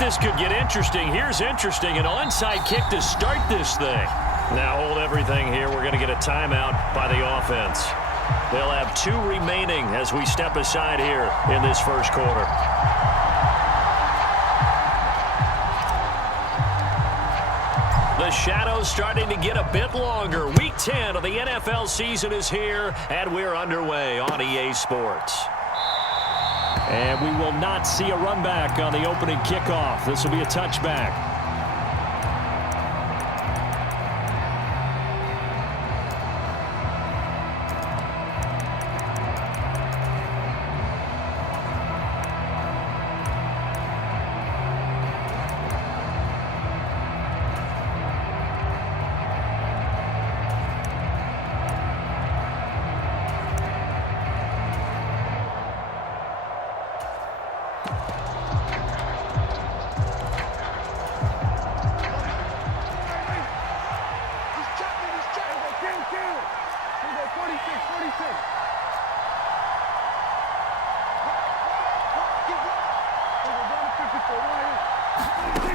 this could get interesting. Here's interesting, an onside kick to start this thing. Now hold everything here. We're going to get a timeout by the offense. They'll have 2 remaining as we step aside here in this first quarter. The shadows starting to get a bit longer. Week 10 of the NFL season is here, and we're underway on EA Sports. And we will not see a run back on the opening kickoff. This will be a touchback.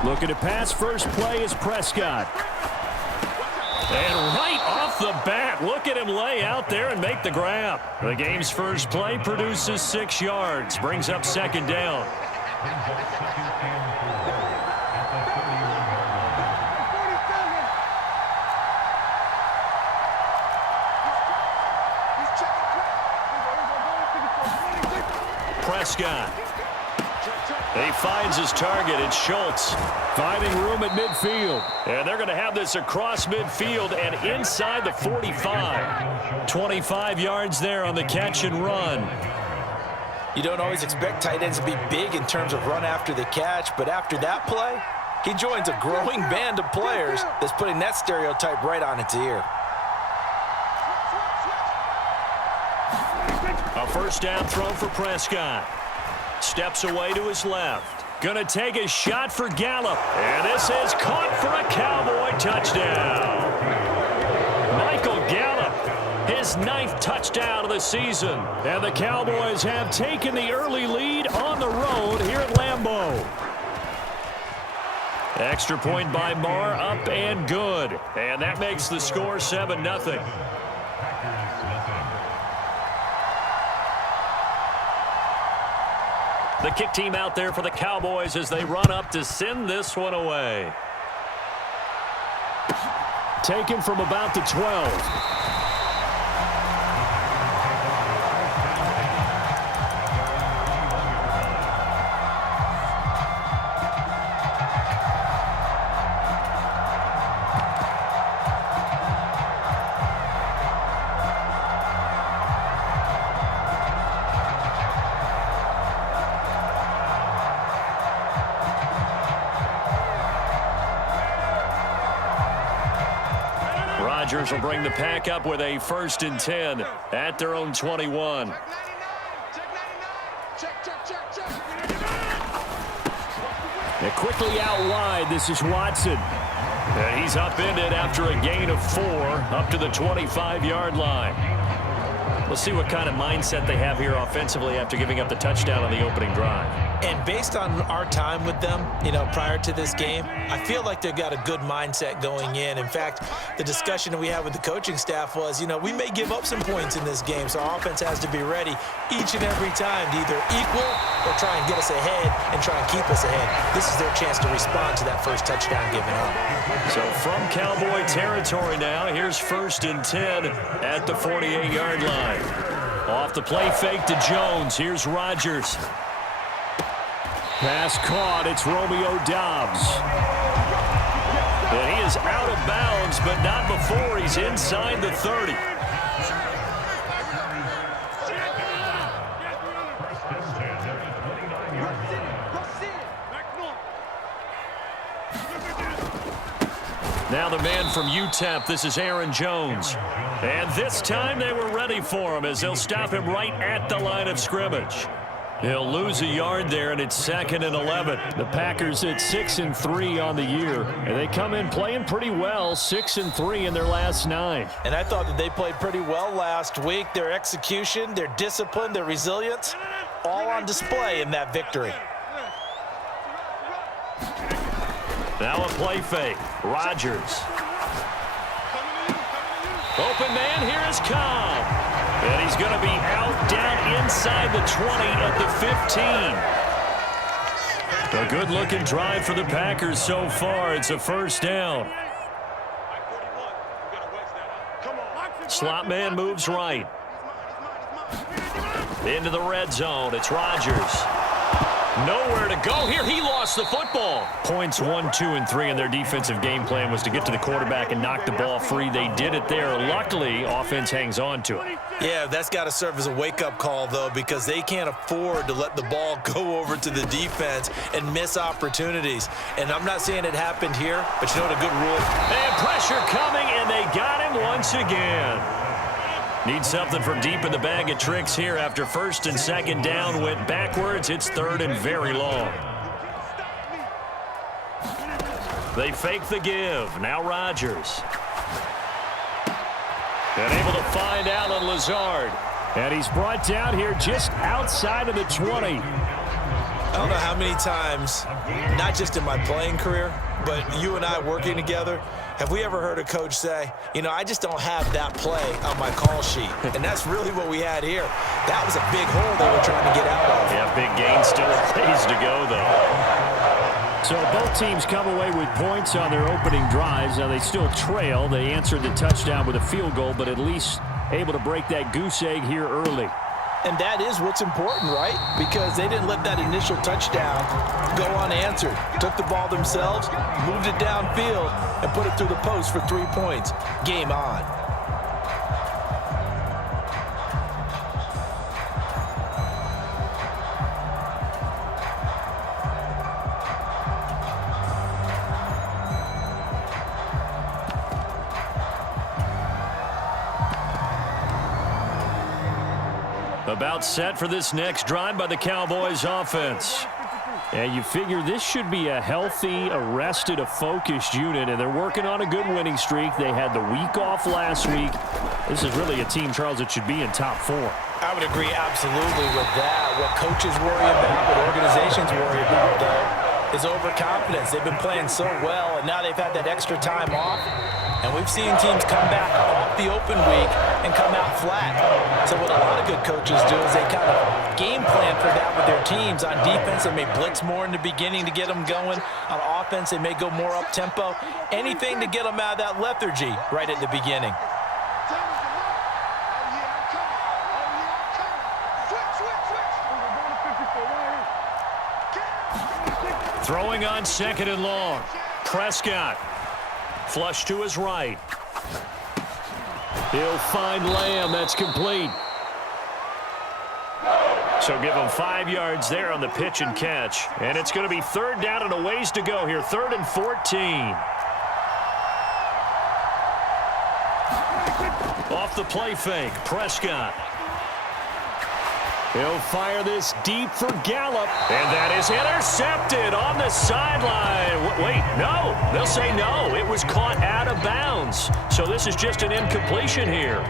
Looking to pass, first play is Prescott. And right off the bat, look at him lay out there and make the grab. The game's first play produces 6 yards, brings up second down. Prescott. He finds his target. It's Schultz. Finding room at midfield. And they're going to have this across midfield and inside the 45. 25 yards there on the catch and run. You don't always expect tight ends to be big in terms of run after the catch, but after that play, he joins a growing band of players that's putting that stereotype right on its ear. A first down throw for Prescott. Steps away to his left. Gonna take a shot for Gallup. And this is caught for a Cowboy touchdown. Michael Gallup, his 9th touchdown of the season. And the Cowboys have taken the early lead on the road here at Lambeau. Extra point by Marr, up and good. And that makes the score 7-0. The kick team out there for the Cowboys as they run up to send this one away. Taken from about the 12. Rodgers will bring the pack up with a 1st and 10 at their own 21. And quickly out wide, this is Watson. And he's upended after a gain of 4 up to the 25-yard line. We'll see what kind of mindset they have here offensively after giving up the touchdown on the opening drive. And based on our time with them, prior to this game, I feel like they've got a good mindset going in. In fact, the discussion that we had with the coaching staff was, we may give up some points in this game, so our offense has to be ready each and every time to either equal or try and get us ahead and try and keep us ahead. This is their chance to respond to that first touchdown given up. So from Cowboy territory now, here's 1st and 10 at the 48-yard line. Off the play fake to Jones. Here's Rodgers. Pass caught. It's Romeo Doubs. And he is out of bounds, but not before he's inside the 30. Now the man from UTEP, this is Aaron Jones. And this time they were ready for him as they'll stop him right at the line of scrimmage. He'll lose a yard there, and it's 2nd and 11. The Packers at 6-3 on the year, and they come in playing pretty well, 6-3 in their last 9. And I thought that they played pretty well last week. Their execution, their discipline, their resilience, all on display in that victory. Now a play fake. Rodgers. Open man, here is Cobb. And he's going to be out down inside the 20 at the 15. A good-looking drive for the Packers so far. It's a first down. Slot man moves right. Into the red zone. It's Rodgers. Nowhere to go here. He lost the football. Points 1, 2, and 3 in their defensive game plan was to get to the quarterback and knock the ball free. They did it there. Luckily, offense hangs on to it. Yeah, that's got to serve as a wake-up call, though, because they can't afford to let the ball go over to the defense and miss opportunities. And I'm not saying it happened here, but you know what a good rule? And pressure coming, and they got him once again. Need something for deep in the bag of tricks here after first and second down went backwards. It's third and very long. They fake the give. Now Rodgers. And able to find Allen Lazard. And he's brought down here just outside of the 20. I don't know how many times, not just in my playing career, but you and I working together, have we ever heard a coach say, you know, I just don't have that play on my call sheet? And that's really what we had here. That was a big hole they were trying to get out of. Yeah, big gain, still a ways to go, though. So both teams come away with points on their opening drives. Now they still trail. They answered the touchdown with a field goal, but at least able to break that goose egg here early. And that is what's important, right? Because they didn't let that initial touchdown go unanswered. Took the ball themselves, moved it downfield, and put it through the post for 3 points. Game on. About set for this next drive by the Cowboys offense. And you figure this should be a healthy, arrested, a focused unit, and they're working on a good winning streak. They had the week off last week. This is really a team, Charles, that should be in top 4. I would agree absolutely with that. What coaches worry about, what organizations worry about, though, is overconfidence. They've been playing so well, and now they've had that extra time off. And we've seen teams come back off the open week and come out flat. So what a lot of good coaches do is they kind of game plan for that with their teams. On defense, they may blitz more in the beginning to get them going. On offense, they may go more up-tempo. Anything to get them out of that lethargy right at the beginning. Throwing on second and long. Prescott. Flush to his right. He'll find Lamb. That's complete. So give him 5 yards there on the pitch and catch. And it's going to be third down and a ways to go here. 3rd and 14. Off the play fake. Prescott. He'll fire this deep for Gallup. And that is intercepted on the sideline. Wait, no. They'll say no. It was caught out of bounds. So this is just an incompletion here.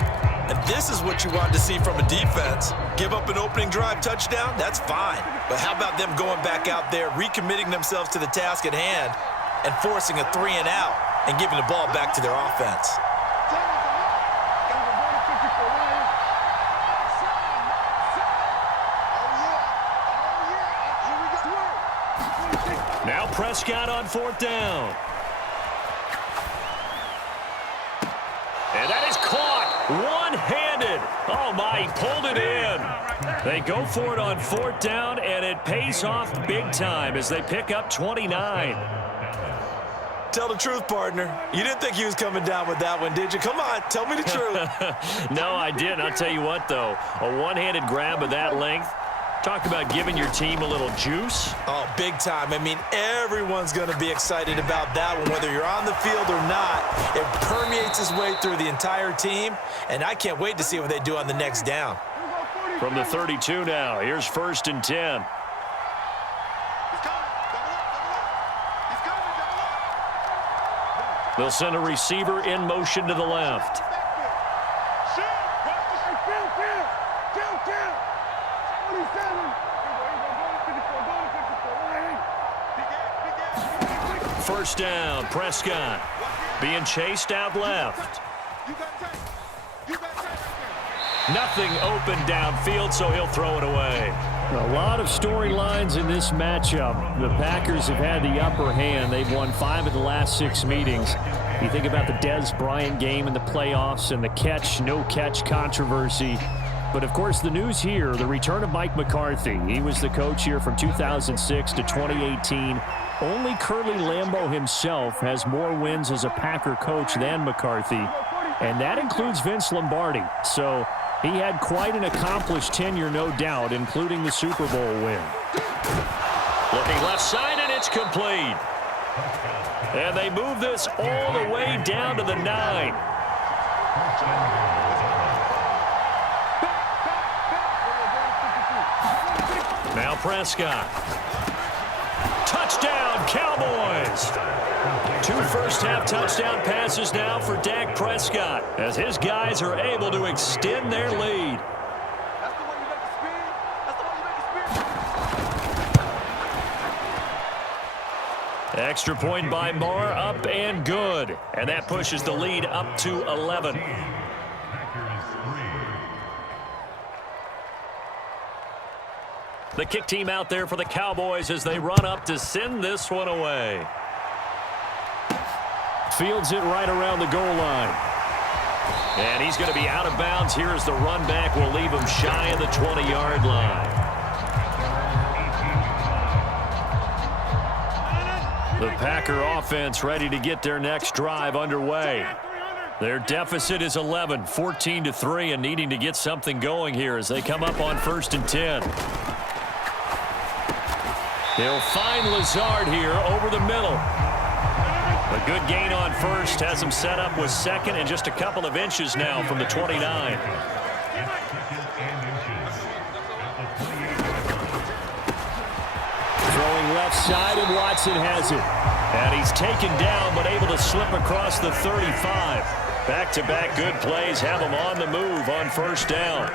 And this is what you want to see from a defense. Give up an opening drive touchdown, that's fine. But how about them going back out there, recommitting themselves to the task at hand, and forcing a 3-and-out and giving the ball back to their offense? Now Prescott on 4th down. And that is caught one-handed. Oh, my, he pulled it in. They go for it on 4th down, and it pays off big time as they pick up 29. Tell the truth, partner. You didn't think he was coming down with that one, did you? Come on, tell me the truth. No, I didn't. I'll tell you what, though. A one-handed grab of that length. Talk about giving your team a little juice. Oh, big time. I mean, everyone's going to be excited about that one, whether you're on the field or not. It permeates its way through the entire team, and I can't wait to see what they do on the next down. From the 32 now, here's 1st and 10. They'll send a receiver in motion to the left. first down. Prescott being chased out left. Nothing open downfield, so he'll throw it away. A lot of storylines in this matchup. The Packers have had the upper hand. They've won 5 of the last 6 meetings. You think about the Dez Bryant game in the playoffs and the catch, no catch controversy. But, of course, the news here, the return of Mike McCarthy. He was the coach here from 2006 to 2018. Only Curly Lambeau himself has more wins as a Packer coach than McCarthy, and that includes Vince Lombardi. So he had quite an accomplished tenure, no doubt, including the Super Bowl win. Looking left side, and it's complete. And they move this all the way down to the 9. Now Prescott. Touchdown, Cowboys. 2 first-half touchdown passes now for Dak Prescott as his guys are able to extend their lead. Extra point by Moore, up and good. And that pushes the lead up to 11. The kick team out there for the Cowboys as they run up to send this one away. Fields it right around the goal line. And he's going to be out of bounds here as the run back will leave him shy of the 20-yard line. The Packer offense ready to get their next drive underway. Their deficit is 11, 14-3, and needing to get something going here as they come up on 1st and 10. They'll find Lazard here over the middle. A good gain on first has him set up with second and just a couple of inches now from the 29. Throwing left side, and Watson has it. And he's taken down but able to slip across the 35. Back-to-back good plays have him on the move on first down.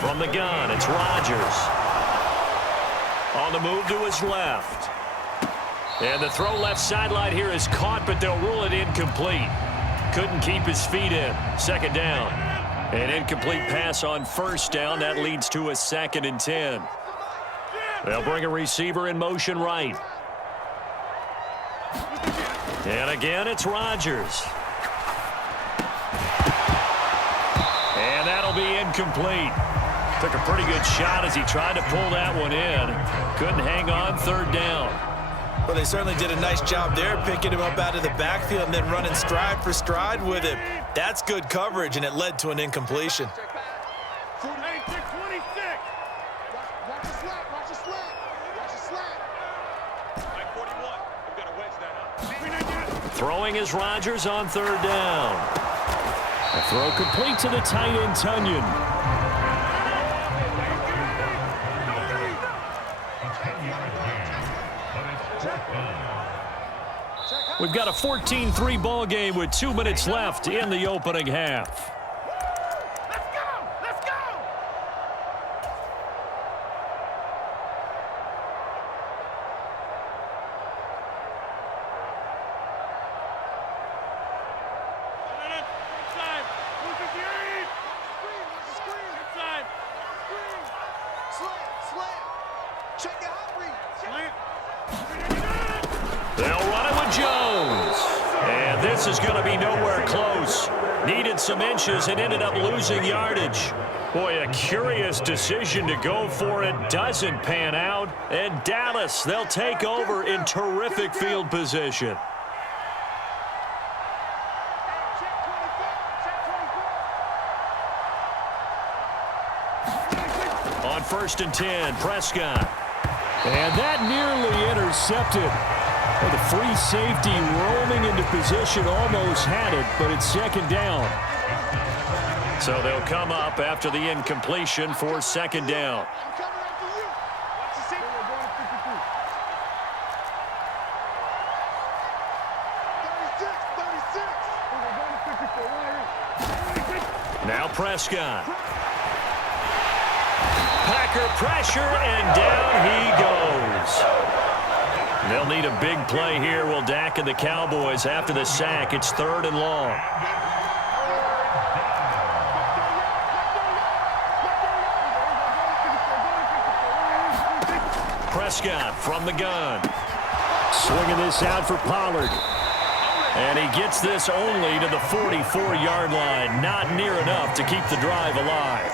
From the gun, it's Rodgers. On the move to his left. And the throw left sideline here is caught, but they'll rule it incomplete. Couldn't keep his feet in. Second down. An incomplete pass on first down. That leads to a 2nd and 10. They'll bring a receiver in motion right. And again, it's Rodgers. And that'll be incomplete. Took a pretty good shot as he tried to pull that one in. Couldn't hang on, 3rd down. Well, they certainly did a nice job there, picking him up out of the backfield and then running stride for stride with him. That's good coverage, and it led to an incompletion. Throwing is Rodgers on 3rd down. A throw complete to the tight end, Tunyon. We've got a 14-3 ball game with 2 minutes left in the opening half. Let's go! They'll run it with Jones. And this is going to be nowhere close. Needed some inches and ended up losing yardage. Boy, a curious decision to go for it. Doesn't pan out. And Dallas, they'll take over in terrific field position. On 1st and 10, Prescott. And that nearly intercepted. Well, the free safety roaming into position almost had it, but it's 2nd down. So they'll come up after the incompletion for 2nd down. Now Prescott. Packer pressure, and down he goes. Packers. They'll need a big play here. Will Dak and the Cowboys after the sack. It's 3rd and long. Prescott from the gun. Swinging this out for Pollard. And he gets this only to the 44-yard line. Not near enough to keep the drive alive.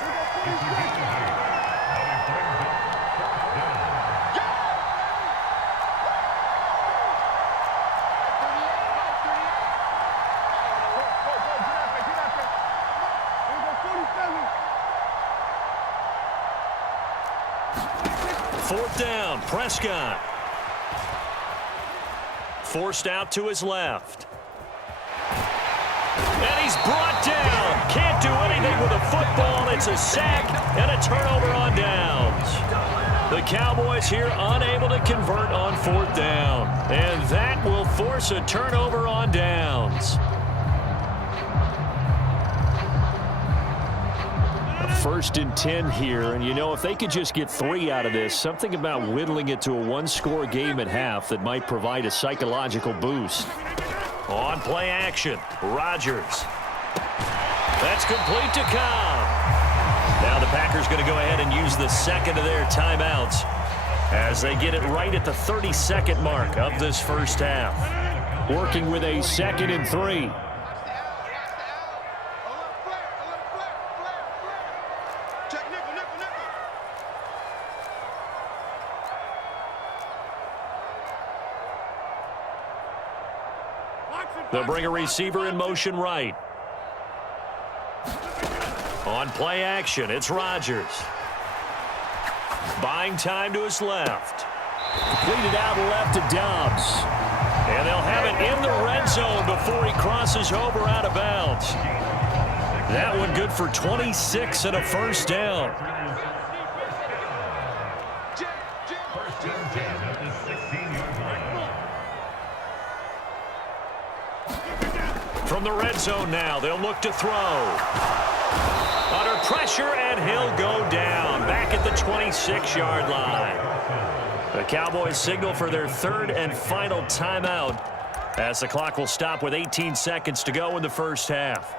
Fourth down, Prescott. Forced out to his left. And he's brought down. Can't do anything with a football. It's a sack and a turnover on downs. The Cowboys here unable to convert on 4th down. And that will force a turnover on downs. 1st and 10 here, and you know, if they could just get 3 out of this, something about whittling it to a 1-score game at half that might provide a psychological boost. On play action, Rodgers. That's complete to Cobb. Now the Packers going to go ahead and use the second of their timeouts as they get it right at the 32nd mark of this first half. Working with a 2nd and 3. They'll bring a receiver in motion right. On play action, it's Rodgers. Buying time to his left. Completed out left to Dobbs. And they'll have it in the red zone before he crosses over out of bounds. That one good for 26 and a first down. From the red zone now, they'll look to throw. Under pressure, and he'll go down. Back at the 26-yard line. The Cowboys signal for their 3rd and final timeout as the clock will stop with 18 seconds to go in the first half.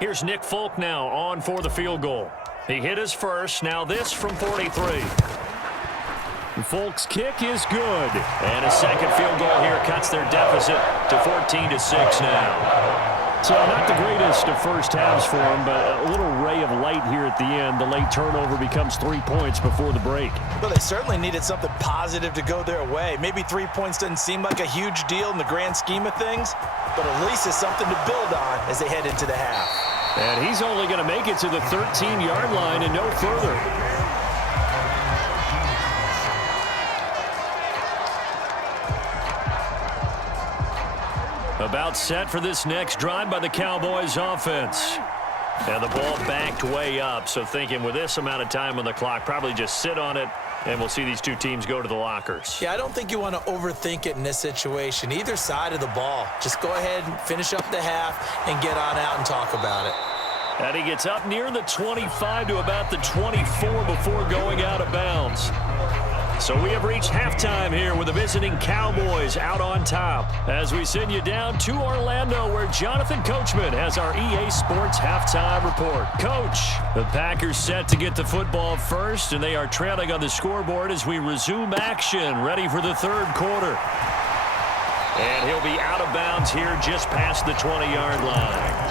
Here's Nick Folk now on for the field goal. He hit his first. Now this from 43. Folk's kick is good. And a second field goal here cuts their deficit to 14-6 now. So not the greatest of first halves for him, but a little ray of light here at the end. The late turnover becomes 3 points before the break. Well, they certainly needed something positive to go their way. Maybe 3 points doesn't seem like a huge deal in the grand scheme of things, but at least it's something to build on as they head into the half. And he's only going to make it to the 13-yard line and no further. About set for this next drive by the Cowboys offense. And the ball backed way up, so thinking with this amount of time on the clock, probably just sit on it, and we'll see these two teams go to the lockers. Yeah, I don't think you want to overthink it in this situation. Either side of the ball. Just go ahead and finish up the half and get on out and talk about it. And he gets up near the 25 to about the 24 before going out of bounds. So we have reached halftime here with the visiting Cowboys out on top as we send you down to Orlando where Jonathan Coachman has our EA Sports halftime report. Coach, the Packers set to get the football first, and they are trailing on the scoreboard as we resume action, ready for the 3rd quarter. And he'll be out of bounds here just past the 20-yard line.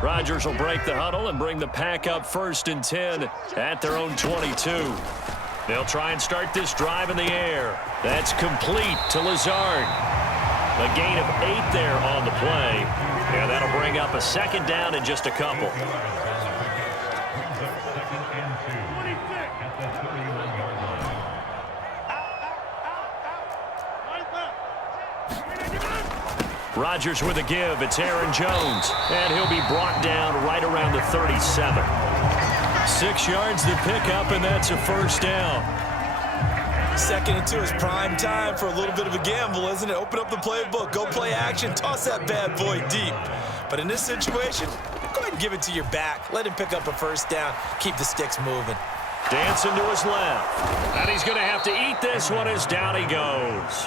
Rodgers will break the huddle and bring the Pack up 1st and 10 at their own 22. They'll try and start this drive in the air. That's complete to Lazard. A gain of 8 there on the play. And that'll bring up a 2nd down in just a couple. Rodgers with a give. It's Aaron Jones. And he'll be brought down right around the 37. 6 yards to pick up, and that's a first down. Second and 2 is prime time for a little bit of a gamble, isn't it? Open up the playbook, go play action, toss that bad boy deep. But in this situation, go ahead and give it to your back. Let him pick up a first down. Keep the sticks moving. Dancing to his left. And he's going to have to eat this one as down he goes.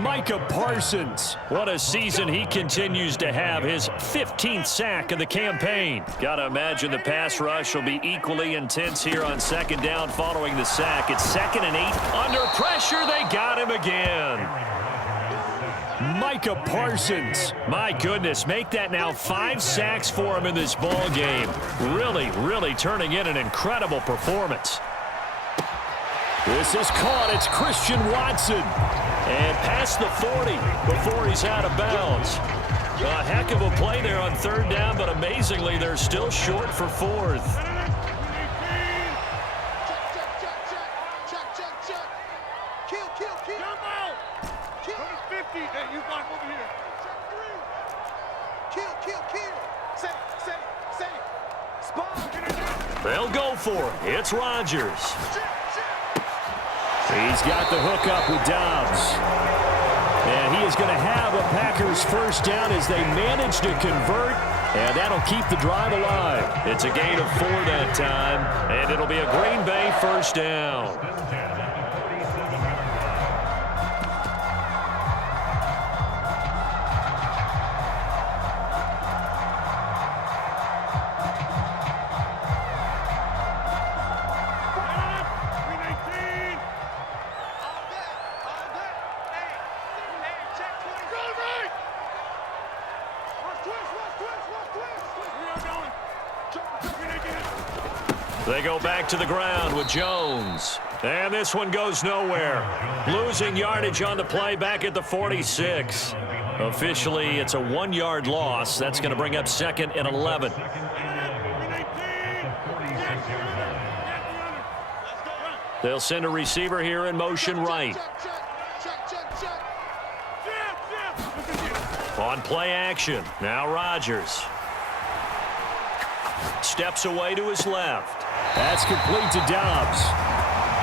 Micah Parsons. What a season he continues to have. His 15th sack of the campaign. Got to imagine the pass rush will be equally intense here on second down following the sack. It's 2nd and 8. Under pressure, they got him again. Micah Parsons. My goodness, make that now 5 sacks for him in this ball game. Really turning in an incredible performance. This is caught. It's Christian Watson. And past the 40 before he's out of bounds. A heck of a play there on 3rd down, but amazingly, they're still short for 4th. They'll go for it. It's Rodgers. He's got the hook up with Dobbs. And he is going to have a Packers first down as they manage to convert. And that'll keep the drive alive. It's a gain of 4 that time. And it'll be a Green Bay first down. They go back to the ground with Jones. And this one goes nowhere. Losing yardage on the play back at the 46. Officially, it's a 1-yard loss. That's going to bring up 2nd and 11. They'll send a receiver here in motion right. On play action. Now Rodgers. Steps away to his left. That's complete to Dobbs.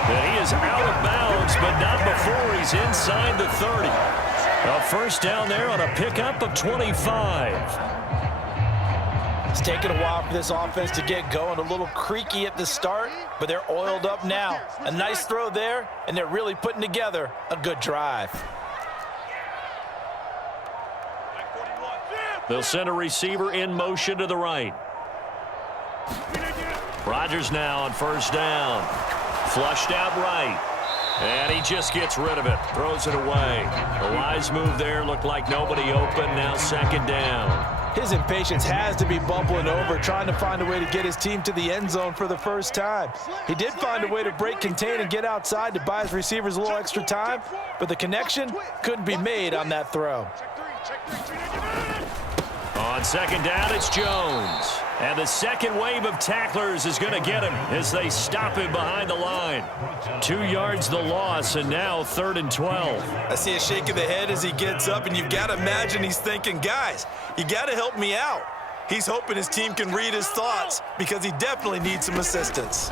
And he is out of bounds, but not before he's inside the 30. A first down there on a pickup of 25. It's taken a while for this offense to get going. A little creaky at the start, but they're oiled up now. A nice throw there, and they're really putting together a good drive. They'll send a receiver in motion to the right. Rodgers now on first down. Flushed out right. And he just gets rid of it. Throws it away. A wise move there. Looked like nobody open. Now 2nd down. His impatience has to be bubbling over, trying to find a way to get his team to the end zone for the first time. He did find a way to break contain and get outside to buy his receivers a little extra time, but the connection couldn't be made on that throw. On 2nd down, it's Jones. And the second wave of tacklers is going to get him as they stop him behind the line. 2 yards the loss, and now 3rd and 12. I see a shake of the head as he gets up, and you've got to imagine he's thinking, guys, you got to help me out. He's hoping his team can read his thoughts because he definitely needs some assistance.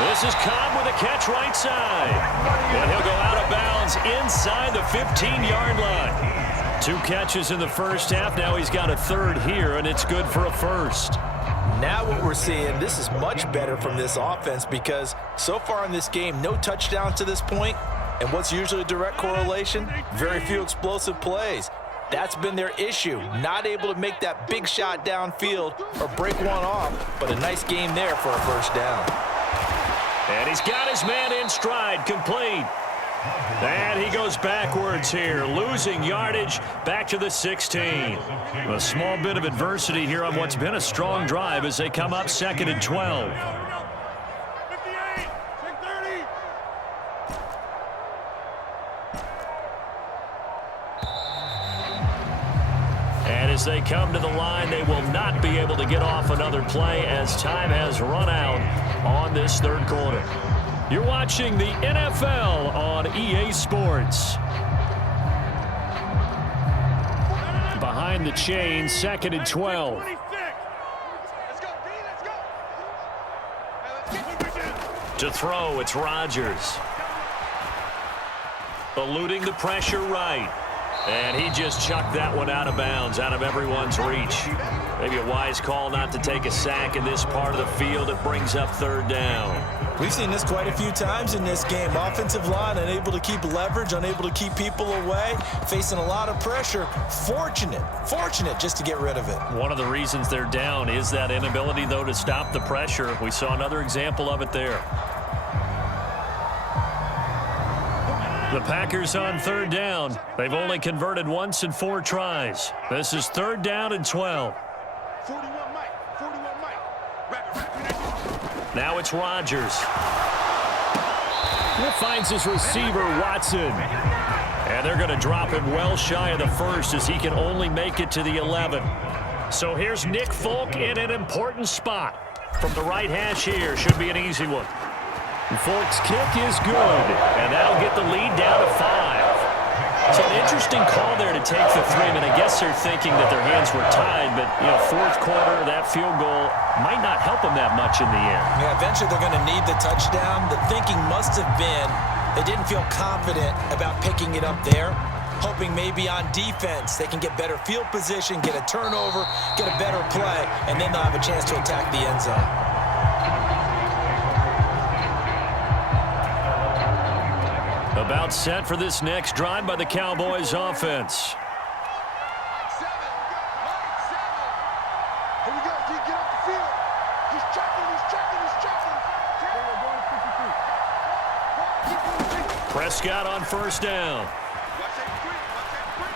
This is Cobb with a catch right side. And he'll go out of bounds inside the 15-yard line. 2 catches in the first half. Now he's got a 3rd here, and it's good for a first. Now what we're seeing, this is much better from this offense because so far in this game, no touchdown to this point. And what's usually a direct correlation? Very few explosive plays. That's been their issue. Not able to make that big shot downfield or break one off, but a nice game there for a first down. And he's got his man in stride, complete. And he goes backwards here, losing yardage back to the 16. A small bit of adversity here on what's been a strong drive as they come up 2nd and 12. And as they come to the line, they will not be able to get off another play as time has run out on this 3rd quarter. You're watching the NFL on EA Sports. Behind the chain, 2nd and 12. To throw, it's Rodgers. Eluding the pressure right. And he just chucked that one out of bounds, out of everyone's reach. Maybe a wise call not to take a sack in this part of the field. It brings up third down. We've seen this quite a few times in this game. Offensive line unable to keep leverage, unable to keep people away, facing a lot of pressure. Fortunate just to get rid of it. One of the reasons they're down is that inability, though, to stop the pressure. We saw another example of it there. The Packers on third down. They've only converted once in 4 tries. This is third down and 12. 41 Mike. Now it's Rodgers. He finds his receiver, Watson. And they're going to drop him well shy of the first as he can only make it to the 11. So here's Nick Folk in an important spot. From the right hash here, should be an easy one. Folk's kick is good, and that'll get the lead down to 5. So an interesting call there to take the 3. I mean, I guess they're thinking that their hands were tied, but, fourth quarter, that field goal might not help them that much in the end. Yeah, eventually they're going to need the touchdown. The thinking must have been they didn't feel confident about picking it up there, hoping maybe on defense they can get better field position, get a turnover, get a better play, and then they'll have a chance to attack the end zone. About set for this next drive by the Cowboys offense. Here we go, D, get off the field. He's checking. Prescott on first down.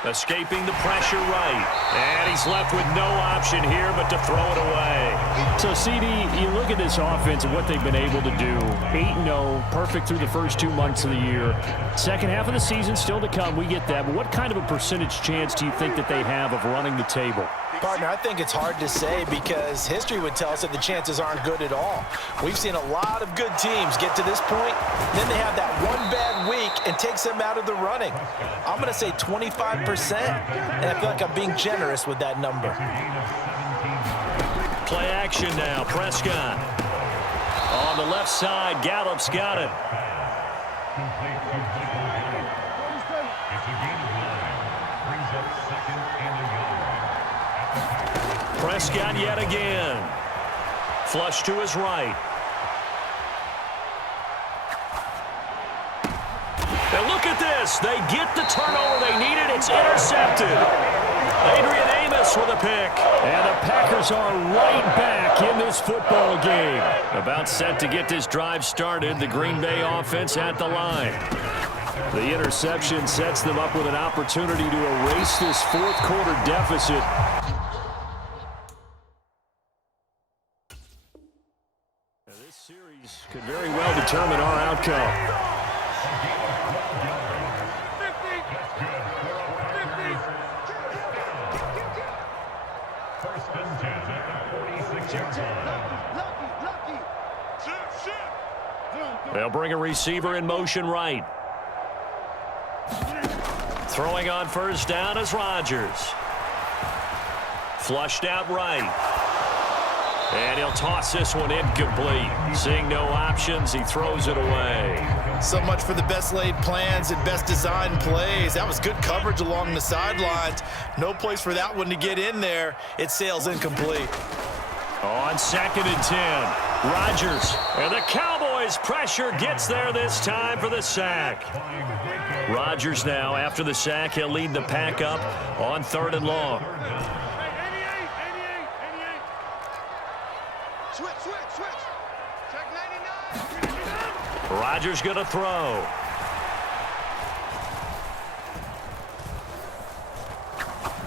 Escaping the pressure right. And he's left with no option here but to throw it away. So, CD, you look at this offense and what they've been able to do. 8-0, perfect through the first 2 months of the year. Second half of the season still to come. We get that. But what kind of a percentage chance do you think that they have of running the table? Partner, I think it's hard to say because history would tell us that the chances aren't good at all. We've seen a lot of good teams get to this point, then they have that one bad week and takes them out of the running. I'm going to say 25%, and I feel like I'm being generous with that number. Play action now. Prescott. On the left side, Gallup's got it. Prescott yet again. Flush to his right. And look at this. They get the turnover they needed. It's intercepted. Adrian Amos with a pick. And the Packers are right back in this football game. About set to get this drive started. The Green Bay offense at the line. The interception sets them up with an opportunity to erase this fourth quarter deficit. This series could very well determine our outcome. They'll bring a receiver in motion right. Throwing on first down is Rodgers. Flushed out right. And he'll toss this one incomplete. Seeing no options, he throws it away. So much for the best laid plans and best designed plays. That was good coverage along the sidelines. No place for that one to get in there. It sails incomplete. On 2nd and 10, Rodgers. And the Cowboys pressure gets there this time for the sack. Rodgers now, after the sack, he'll lead the pack up on 3rd and long. Switch. Check 99. Rodgers going to throw.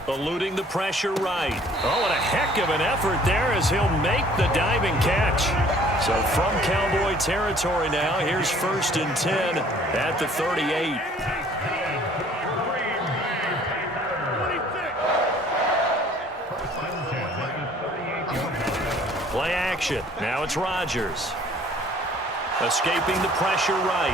Eluding the pressure right. Oh, and a heck of an effort there as he'll make the diving catch. So from Cowboy territory now, here's 1st and 10 at the 38. Play action. Now it's Rodgers. Escaping the pressure right.